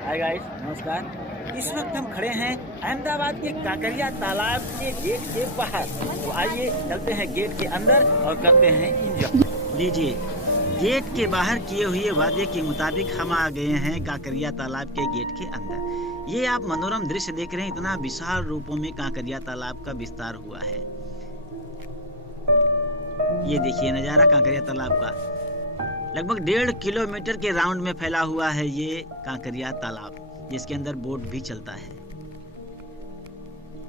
Hi guys, नमस्कार। इस वक्त हम खड़े हैं अहमदाबाद के काकरिया तालाब के गेट के बाहर। तो आइए चलते हैं गेट के अंदर और करते हैं एंजॉय। लीजिए, गेट के बाहर किए हुए वादे के मुताबिक हम आ गए हैं काकरिया तालाब के गेट के अंदर। ये आप मनोरम दृश्य देख रहे हैं, इतना विशाल रूपों में काकरिया तालाब का विस्तार हुआ है। ये देखिए नजारा काकरिया तालाब का। लगभग 1.5 किलोमीटर के राउंड में फैला हुआ है ये काकरिया तालाब, जिसके अंदर बोट भी चलता है।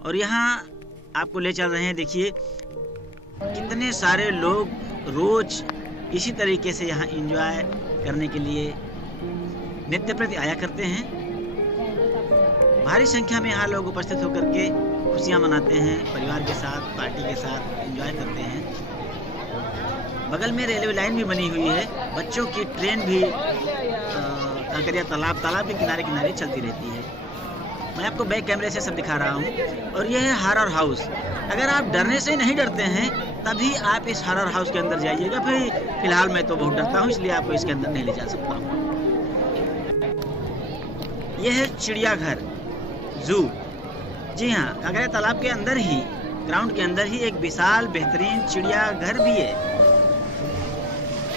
और यहाँ आपको ले चल रहे हैं, देखिए कितने सारे लोग रोज इसी तरीके से यहाँ एंजॉय करने के लिए नित्य प्रति आया करते हैं। भारी संख्या में यहाँ लोग उपस्थित होकर के खुशियाँ मनाते हैं, परिवार के साथ, पार्टी के साथ एंजॉय करते हैं। बगल में रेलवे लाइन भी बनी हुई है, बच्चों की ट्रेन भी काकरिया तालाब के किनारे किनारे चलती रहती है। मैं आपको बैक कैमरे से सब दिखा रहा हूँ। और यह है हॉरर हाउस। अगर आप डरने से नहीं डरते हैं तभी आप इस हॉरर हाउस के अंदर जाइएगा। फिलहाल मैं तो बहुत डरता हूँ, इसलिए आपको इसके अंदर नहीं ले जा सकता हूँ। यह है चिड़ियाघर, जू। जी हाँ, काकरिया तालाब के अंदर ही, ग्राउंड के अंदर ही एक विशाल बेहतरीन चिड़ियाघर भी है।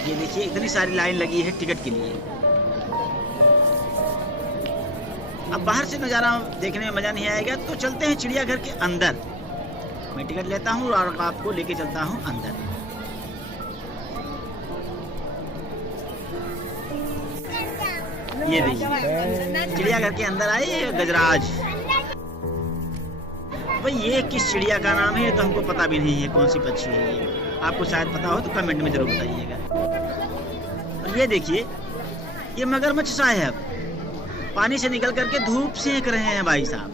ये देखिए इतनी सारी लाइन लगी है टिकट के लिए। अब बाहर से नज़ारा देखने में मज़ा नहीं आएगा, तो चलते हैं चिड़ियाघर के अंदर। मैं टिकट लेता हूँ और आपको लेके चलता हूँ अंदर। ये देखिए चिड़ियाघर के अंदर आए, ये गजराज। भाई ये किस चिड़िया का नाम है, ये तो हमको पता भी नहीं है कौन सी पक्षी है ये। आपको शायद पता हो तो कमेंट में जरूर बताइएगा। और ये देखिए, ये मगरमच्छ साहब पानी से निकल करके धूप सेक रहे हैं भाई साहब।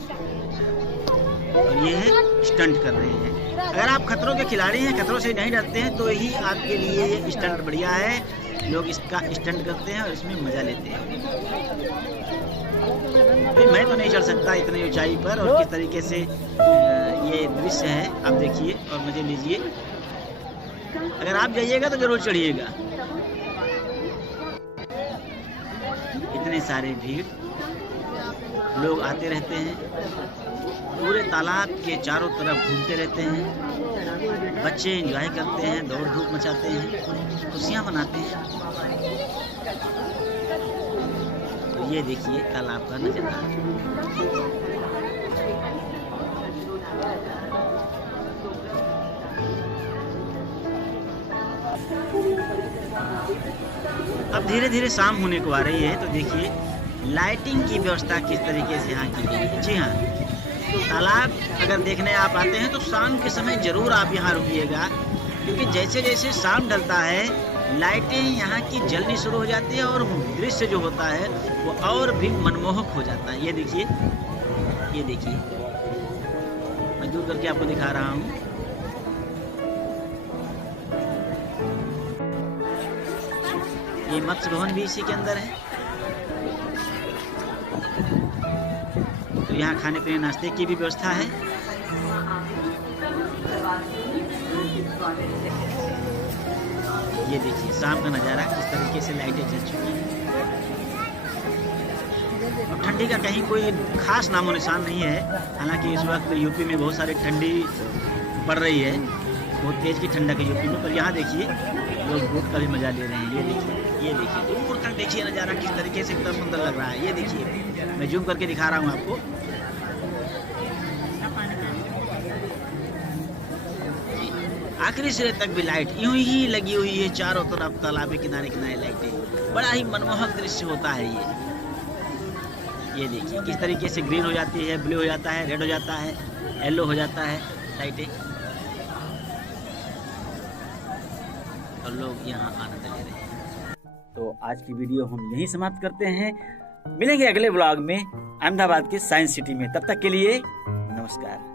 और ये है स्टंट कर रहे हैं। अगर आप खतरों के खिलाड़ी हैं, खतरों से नहीं डरते हैं, तो ही आपके लिए ये स्टंट बढ़िया है। लोग इसका स्टंट करते हैं और इसमें मजा लेते हैं। मैं तो नहीं चढ़ सकता इतनी ऊंचाई पर, और किस तरीके से ये दृश्य है आप देखिए और मजे लीजिए। अगर आप जाइएगा तो जरूर चढ़िएगा। इतने सारे भीड़, लोग आते रहते हैं, पूरे तालाब के चारों तरफ घूमते रहते हैं। बच्चे एंजॉय करते हैं, दौड़ धूप मचाते हैं, खुशियाँ मनाते हैं। तो ये देखिए तालाब का नजारा। अब धीरे धीरे शाम होने को आ रही है, तो देखिए लाइटिंग की व्यवस्था किस तरीके से यहाँ की गई है। जी हाँ, तालाब अगर देखने आप आते हैं तो शाम के समय जरूर आप यहाँ रुकिएगा, क्योंकि जैसे जैसे शाम ढलता है लाइटें यहाँ की जलनी शुरू हो जाती है और दृश्य जो होता है वो और भी मनमोहक हो जाता है। ये देखिए, ये देखिए, मैं दूर करके आपको दिखा रहा हूँ। ये मत्स्य भवन भी इसी के अंदर है। तो यहाँ खाने पीने नाश्ते की भी व्यवस्था है। ये देखिए शाम का नज़ारा, किस तरीके से लाइटें जल चुकी हैं। और ठंडी का कहीं कोई खास नामो निशान नहीं है। हालांकि इस वक्त यूपी में बहुत सारी ठंडी पड़ रही है, बहुत तेज की ठंडक है यूपी में। पर यहाँ देखिए लोग बोट का भी मजा ले रहे हैं। ये देखिए, ये देखिए दूर तक देखिए नज़ारा किस तरीके से कितना सुंदर लग रहा है। ये देखिए, मैं जूम करके दिखा रहा हूँ आपको। आखिरी सिरे तक भी लाइट यूं ही लगी हुई है, चारों तरफ तालाब के किनारे किनारे लाइटें। बड़ा ही मनमोहक दृश्य होता है ये देखिए किस तरीके से ग्रीन हो जाती है, ब्लू हो जाता है, रेड हो जाता है, येलो हो जाता है लाइटें, और लोग यहाँ आनंद ले रहे हैं। तो आज की वीडियो हम यहीं समाप्त करते हैं। मिलेंगे अगले ब्लॉग में अहमदाबाद के साइंस सिटी में। तब तक के लिए नमस्कार।